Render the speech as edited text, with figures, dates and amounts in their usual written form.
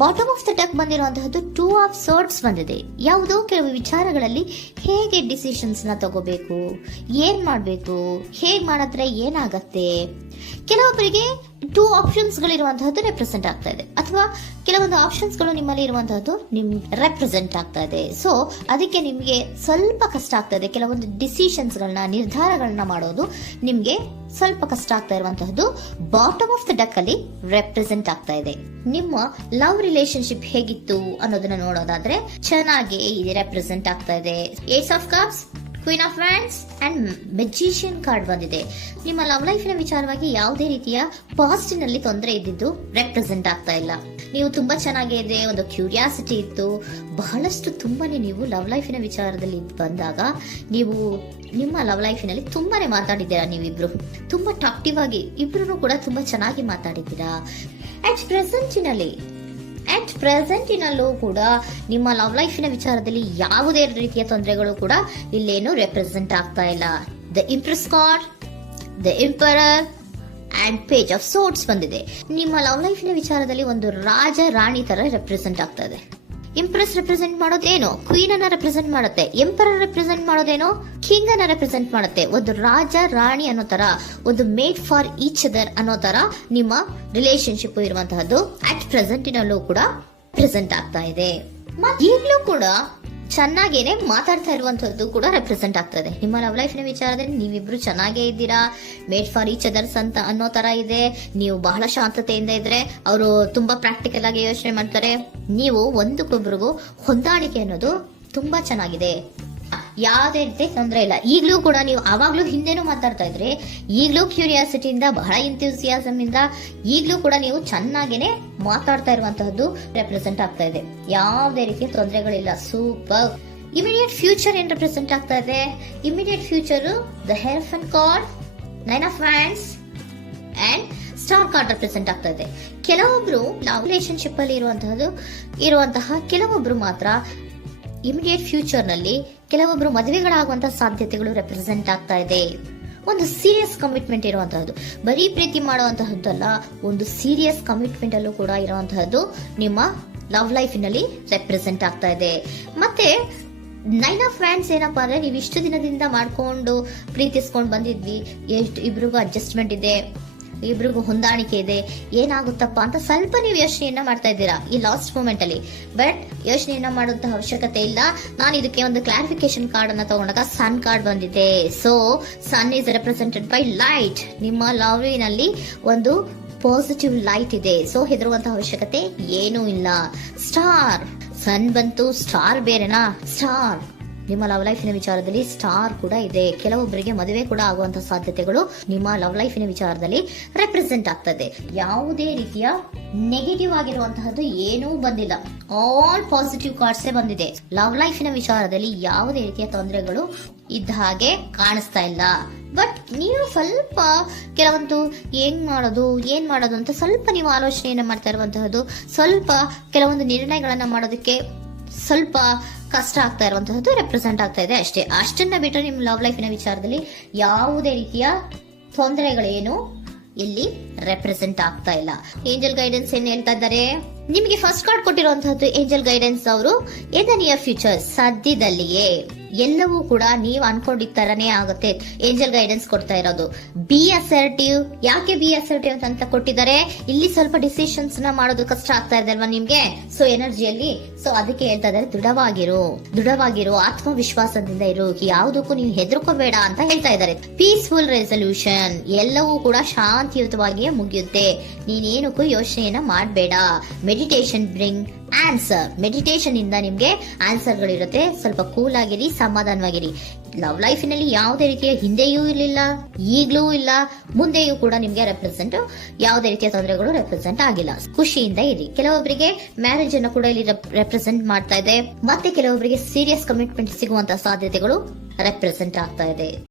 Bottom of the deck ಬಂದಿರುವಂತಹದ್ದು 2 of swords ಬಂದಿದೆ. ಯಾವುದೋ ಕೆಲವು ವಿಚಾರಗಳಲ್ಲಿ ಹೇಗೆ ಡಿಸಿಷನ್ಸ್ ನ ತಗೋಬೇಕು, ಏನ್ ಮಾಡ್ಬೇಕು, ಹೇಗ್ ಮಾಡಿದ್ರೆ ಏನಾಗತ್ತೆ. ಕೆಲವೊಬ್ಬರಿಗೆ 2 ಆಪ್ಷನ್ಸ್ ಗಳಿರುವಂತಹದ್ದು ರೆಪ್ರೆಸೆಂಟ್ ಆಗ್ತಾ ಇದೆ, ಅಥವಾ ಕೆಲವೊಂದು ಆಪ್ಷನ್ಸ್ ಗಳು ನಿಮ್ಮಲ್ಲಿ ಇರುವಂತಹದ್ದು ರೆಪ್ರೆಸೆಂಟ್ ಆಗ್ತಾ ಇದೆ. ಸೊ ಅದಕ್ಕೆ ನಿಮ್ಗೆ ಸ್ವಲ್ಪ ಕಷ್ಟ ಆಗ್ತಾ ಇದೆ. ಕೆಲವೊಂದು ಡಿಸಿಷನ್ಸ್ ಗಳನ್ನ, ನಿರ್ಧಾರಗಳನ್ನ ಮಾಡೋದು ನಿಮ್ಗೆ ಸ್ವಲ್ಪ ಕಷ್ಟ ಆಗ್ತಾ ಇರುವಂತಹದ್ದು ಬಾಟಮ್ ಆಫ್ ದ ಡೆಕ್ ಅಲ್ಲಿ ರೆಪ್ರೆಸೆಂಟ್ ಆಗ್ತಾ ಇದೆ. ನಿಮ್ಮ ಲವ್ ರಿಲೇಶನ್ಶಿಪ್ ಹೇಗಿತ್ತು ಅನ್ನೋದನ್ನ ನೋಡೋದಾದ್ರೆ ಚೆನ್ನಾಗಿ ಇದು ರೆಪ್ರೆಸೆಂಟ್ ಆಗ್ತಾ ಇದೆ. Ace of cups, queen of wands and magician card ಬಂದಿದೆ. ನಿಮ್ಮ ಲವ್ ಲೈಫಿನ ವಿಚಾರವಾಗಿ ಯಾವುದೇ ರೀತಿಯ ಪಾಸಿಟಿವ್ ನಲ್ಲಿ ತೊಂದರೆ ಇದ್ದಿದ್ದು ರೆಪ್ರೆಸೆಂಟ್ ಆಗ್ತಾ ಇಲ್ಲ. ನೀವು ತುಂಬಾ ಚೆನ್ನಾಗಿದೆ, ಒಂದು ಕ್ಯೂರಿಯಾಸಿಟಿ ಇತ್ತು, ಬಹಳಷ್ಟು ತುಂಬಾನೇ ನೀವು ಲವ್ ಲೈಫಿನ ವಿಚಾರದಲ್ಲಿ ಬಂದಾಗ ನೀವು ನಿಮ್ಮ ಲವ್ ಲೈಫಿನಲ್ಲಿ ತುಂಬಾನೇ ಮಾತಾಡಿದ್ದೀರಾ. ನೀವಿಬ್ರು ತುಂಬಾ ಟಾಕ್ಟಿವ್ ಆಗಿ ಇಬ್ರು ಕೂಡ ತುಂಬಾ ಚೆನ್ನಾಗಿ ಮಾತಾಡಿದ್ದೀರಾ. ಅಟ್ ಪ್ರೆಸೆಂಟಿನಲ್ಲೂ ಕೂಡ ನಿಮ್ಮ ಲವ್ ಲೈಫಿನ ವಿಚಾರದಲ್ಲಿ ಯಾವುದೇ ರೀತಿಯ ತೊಂದರೆಗಳು ಕೂಡ ಇಲ್ಲೇನು ರೆಪ್ರೆಸೆಂಟ್ ಆಗ್ತಾ ಇಲ್ಲ. The Impress card, the emperor and page of swords ಬಂದಿದೆ. ನಿಮ್ಮ ಲವ್ ಲೈಫಿನ ವಿಚಾರದಲ್ಲಿ ಒಂದು ರಾಜ ರಾಣಿ ತರ ರೆಪ್ರೆಸೆಂಟ್ ಆಗ್ತಾ ಇದೆ. ಇಂಪ್ರೆಸ್ ರೆಪ್ರೆಸೆಂಟ್ ಮಾಡೋದೇನೋ ಕ್ವೀನ್ ಅನ್ನ ರೆಪ್ರೆಸೆಂಟ್ ಮಾಡುತ್ತೆ, ಎಂಪರರ್ ರೆಪ್ರೆಸೆಂಟ್ ಮಾಡೋದೇನೋ ಕಿಂಗ್ ಅನ್ನ ರೆಪ್ರೆಸೆಂಟ್ ಮಾಡುತ್ತೆ. ಒಂದು ರಾಜ ರಾಣಿ ಅನ್ನೋ ತರ, ಒಂದು ಮೇಡ್ ಫಾರ್ ಈಚ್ ಅದರ್ ಅನ್ನೋ ತರ ನಿಮ್ಮ ರಿಲೇಶನ್ಶಿಪ್ ಇರುವಂತಹದ್ದು ಅಟ್ ಪ್ರೆಸೆಂಟಿನಲ್ಲೂ ಕೂಡ ಪ್ರೆಸೆಂಟ್ ಆಗ್ತಾ ಇದೆ. ಈಗಲೂ ಕೂಡ ಚೆನ್ನಾಗೇನೆ ಮಾತಾಡ್ತಾ ಇರುವಂತದ್ದು ಕೂಡ ರೆಪ್ರೆಸೆಂಟ್ ಆಗ್ತಾ ಇದೆ. ನಿಮ್ಮ ಲವ್ ಲೈಫಿನ ವಿಚಾರದಲ್ಲಿ ನೀವಿಬ್ರು ಚೆನ್ನಾಗೇ ಇದ್ದೀರಾ, ಮೇಡ್ ಫಾರ್ ಈಚ್ ಅದರ್ಸ್ ಅಂತ ಅನ್ನೋ ತರ ಇದೆ. ನೀವು ಬಹಳ ಶಾಂತತೆಯಿಂದ ಇದ್ರೆ ಅವರು ತುಂಬಾ ಪ್ರಾಕ್ಟಿಕಲ್ ಆಗಿ ಯೋಚನೆ ಮಾಡ್ತಾರೆ. ನೀವು ಒಂದಕ್ಕೊಬ್ರಿಗೂ ಹೊಂದಾಣಿಕೆ ಅನ್ನೋದು ತುಂಬಾ ಚೆನ್ನಾಗಿದೆ, ಯಾವುದೇ ರೀತಿ ತೊಂದರೆ ಇಲ್ಲ. ಈಗಲೂ ಕೂಡ ನೀವು ಅವಾಗ್ಲೂ ಹಿಂದೆನೂ ಮಾತಾಡ್ತಾ ಇದ್ರಿ, ಈಗಲೂ ಕ್ಯೂರಿಯಾಸಿಟಿಯಿಂದ, ಬಹಳ ಇಂಥ್ಯೂಸಿಯಾಸಮ್ ಇಂದ ಈಗಲೂ ಕೂಡ ನೀವು ಚೆನ್ನಾಗೇನೆ ಮಾತಾಡ್ತಾ ಇರುವಂತಹದ್ದು ರೆಪ್ರೆಸೆಂಟ್ ಆಗ್ತಾ ಇದೆ. ಯಾವುದೇ ರೀತಿಯ ತೊಂದರೆಗಳಿಲ್ಲ, ಸೂಪರ್. ಇಮಿಡಿಯೇಟ್ ಫ್ಯೂಚರ್ ಏನ್ ರೆಪ್ರೆಸೆಂಟ್ ಆಗ್ತಾ ಇದೆ? Immediate future the hierophant card, 9 of wands and star card represent ಆಗ್ತಾ ಇದೆ. ಕೆಲವೊಬ್ರು ಲವ್ ರಿಲೇಶನ್ಶಿಪ್ ಅಲ್ಲಿ ಇರುವಂತಹ ಕೆಲವೊಬ್ರು ಮಾತ್ರ ಇಮಿಡಿಯೇಟ್ ಫ್ಯೂಚರ್ ನಲ್ಲಿ ಕೆಲವೊಬ್ರು ಮದುವೆಗಳಾಗುವಂತಹ ಸಾಧ್ಯತೆಗಳು ರೆಪ್ರೆಸೆಂಟ್ ಆಗ್ತಾ ಇದೆ. ಒಂದು ಸೀರಿಯಸ್ ಕಮಿಟ್ಮೆಂಟ್ ಇರುವಂತಹದ್ದು, ಬರೀ ಪ್ರೀತಿ ಮಾಡುವಂತಹದ್ದಲ್ಲ, ಒಂದು ಸೀರಿಯಸ್ ಕಮಿಟ್ಮೆಂಟ್ ಅಲ್ಲೂ ಕೂಡ ಇರುವಂತಹದ್ದು ನಿಮ್ಮ ಲವ್ ಲೈಫಿನಲ್ಲಿ ರೆಪ್ರೆಸೆಂಟ್ ಆಗ್ತಾ ಇದೆ. ಮತ್ತೆ 9 ಆಫ್ ವ್ಯಾಂಡ್ಸ್ ಏನಪ್ಪಾ ಅಂದ್ರೆ, ನೀವು ಇಷ್ಟು ದಿನದಿಂದ ಮಾಡ್ಕೊಂಡು ಪ್ರೀತಿಸ್ಕೊಂಡು ಬಂದಿದ್ವಿ, ಇಬ್ರಿಗೂ ಅಡ್ಜಸ್ಟ್ಮೆಂಟ್ ಇದೆ, ಇಬ್ರಿಗೂ ಹೊಂದಾಣಿಕೆ ಇದೆ, ಏನಾಗುತ್ತಪ್ಪ ಅಂತ ಸ್ವಲ್ಪ ನೀವು ಯೋಚನೆಯನ್ನ ಮಾಡ್ತಾ ಇದ್ದೀರಾ ಈ ಲಾಸ್ಟ್ ಮೂಮೆಂಟ್ ಅಲ್ಲಿ. ಬಟ್ ಯೋಚನೆಯನ್ನ ಮಾಡುವಂತಹ ಅವಶ್ಯಕತೆ ಇಲ್ಲ. ನಾನು ಇದಕ್ಕೆ ಒಂದು ಕ್ಲಾರಿಫಿಕೇಶನ್ ಕಾರ್ಡ್ ಅನ್ನ ತಗೊಂಡಾಗ ಸನ್ ಕಾರ್ಡ್ ಬಂದಿದೆ. So sun is represented by light. ನಿಮ್ಮ ಲವ್ನಲ್ಲಿ ಒಂದು ಪಾಸಿಟಿವ್ ಲೈಟ್ ಇದೆ. ಸೊ ಹೆದರುವಂತಹ ಅವಶ್ಯಕತೆ ಏನೂ ಇಲ್ಲ. ಸ್ಟಾರ್, ಸನ್ ಬಂತು, ಸ್ಟಾರ್ ಬೇರೆನಾ? ಸ್ಟಾರ್ ನಿಮ್ಮ ಲವ್ ಲೈಫಿನ ವಿಚಾರದಲ್ಲಿ ಸ್ಟಾರ್ ಕೂಡ ಇದೆ. ಕೆಲವೊಬ್ಬರಿಗೆ ಮದುವೆ ಕೂಡ ಆಗುವಂತಹ ಸಾಧ್ಯತೆಗಳು ನಿಮ್ಮ ಲವ್ ಲೈಫಿನ ವಿಚಾರದಲ್ಲಿ ರೆಪ್ರೆಸೆಂಟ್ ಆಗ್ತದೆ. ಯಾವುದೇ ರೀತಿಯ ನೆಗೆಟಿವ್ ಆಗಿರುವಂತಹದ್ದು ಏನೂ ಬಂದಿಲ್ಲ, ಆಲ್ ಪಾಸಿಟಿವ್ ಕಾರ್ಡ್ಸ್ ಬಂದಿದೆ. ಲವ್ ಲೈಫಿನ ವಿಚಾರದಲ್ಲಿ ಯಾವುದೇ ರೀತಿಯ ತೊಂದರೆಗಳು ಇದ್ದ ಹಾಗೆ ಕಾಣಿಸ್ತಾ ಇಲ್ಲ. ಬಟ್ ನೀವು ಸ್ವಲ್ಪ ಕೆಲವೊಂದು ಏನ್ ಮಾಡೋದು ಅಂತ ಸ್ವಲ್ಪ ನೀವು ಆಲೋಚನೆಯನ್ನ ಮಾಡ್ತಾ ಇರುವಂತಹದ್ದು, ಸ್ವಲ್ಪ ಕೆಲವೊಂದು ನಿರ್ಣಯಗಳನ್ನ ಮಾಡೋದಕ್ಕೆ ಸ್ವಲ್ಪ ಕಷ್ಟ ಆಗ್ತಾ ಇರುವಂತಹದ್ದು ರೆಪ್ರೆಸೆಂಟ್ ಆಗ್ತಾ ಇದೆ ಅಷ್ಟೇ. ಅಷ್ಟನ್ನ ಬಿಟ್ಟರೆ ನಿಮ್ಮ ಲವ್ ಲೈಫಿನ ವಿಚಾರದಲ್ಲಿ ಯಾವುದೇ ರೀತಿಯ ತೊಂದರೆಗಳೇನು ಇಲ್ಲಿ ರೆಪ್ರೆಸೆಂಟ್ ಆಗ್ತಾ ಇಲ್ಲ. ಏಂಜಲ್ ಗೈಡೆನ್ಸ್ ಏನ್ ಹೇಳ್ತಾ ಇದ್ದಾರೆ? ನಿಮಗೆ ಫಸ್ಟ್ ಕಾರ್ಡ್ ಕೊಟ್ಟಿರುವಂತಹದ್ದು ಏಂಜಲ್ ಗೈಡೆನ್ಸ್ ಅವರು ಇನ್ ದ ನಿಯರ್ ಫ್ಯೂಚರ್, ಸದ್ಯದಲ್ಲಿಯೇ ಎಲ್ಲವೂ ಕೂಡ ನೀವು ಅನ್ಕೊಂಡಿದ್ದ ತರನೇ ಆಗುತ್ತೆ. ಏಂಜಲ್ ಗೈಡೆನ್ಸ್ ಕೊಡ್ತಾ ಇರೋದು ಬಿ ಅಸರ್ಟಿವ್. ಯಾಕೆ ಬಿ ಅಸರ್ಟಿವ್ ಅಂತ ಕೊಟ್ಟಿದ್ದಾರೆ? ಇಲ್ಲಿ ಸ್ವಲ್ಪ ಡಿಸಿಷನ್ಸ್ ನ ಮಾಡೋದು ಕಷ್ಟ ಆಗ್ತಾ ಇದೆ ಅಲ್ವಾ ನಿಮ್ಗೆ, ಸೊ ಎನರ್ಜಿಯಲ್ಲಿ. ಸೊ ಅದಕ್ಕೆ ಹೇಳ್ತಾ ಇದ್ದಾರೆ ದೃಢವಾಗಿರು, ಆತ್ಮವಿಶ್ವಾಸದಿಂದ ಇರು, ಯಾವುದಕ್ಕೂ ನೀವು ಹೆದರ್ಕೋಬೇಡ ಅಂತ ಹೇಳ್ತಾ ಇದ್ದಾರೆ. ಪೀಸ್ಫುಲ್ ರೆಸಲ್ಯೂಷನ್, ಎಲ್ಲವೂ ಕೂಡ ಶಾಂತಿಯುತವಾಗಿಯೇ ಮುಗಿಯುತ್ತೆ, ನೀನೇನಕ್ಕೂ ಯೋಚನೆಯನ್ನ ಮಾಡಬೇಡ. ಮೆಡಿಟೇಷನ್ ಬ್ರಿಂಗ್ ಆನ್ಸರ್, ಮೆಡಿಟೇಷನ್ ಇಂದ ನಿಮ್ಗೆ ಆನ್ಸರ್ ಗಳಿರುತ್ತೆ. ಸ್ವಲ್ಪ ಕೂಲ್ ಆಗಿರಿ, ಸಮಾಧಾನವಾಗಿರಿ. ಲವ್ ಲೈಫಿನಲ್ಲಿ ಯಾವುದೇ ರೀತಿಯ ಹಿಂದೆಯೂ ಇರಲಿಲ್ಲ, ಈಗ್ಲೂ ಇಲ್ಲ, ಮುಂದೆಯೂ ಕೂಡ ನಿಮ್ಗೆ ಯಾವುದೇ ರೀತಿಯ ತೊಂದರೆಗಳು ರೆಪ್ರೆಸೆಂಟ್ ಆಗಿಲ್ಲ. ಖುಷಿಯಿಂದ ಇರಿ. ಕೆಲವೊಬ್ಬರಿಗೆ ಮ್ಯಾರೇಜ್ ಅನ್ನು ಕೂಡ ಇಲ್ಲಿ ರೆಪ್ರೆಸೆಂಟ್ ಮಾಡ್ತಾ ಇದೆ. ಮತ್ತೆ ಕೆಲವೊಬ್ಬರಿಗೆ ಸೀರಿಯಸ್ ಕಮಿಟ್ಮೆಂಟ್ ಸಿಗುವಂತಹ ಸಾಧ್ಯತೆಗಳು ರೆಪ್ರೆಸೆಂಟ್ ಆಗ್ತಾ ಇದೆ.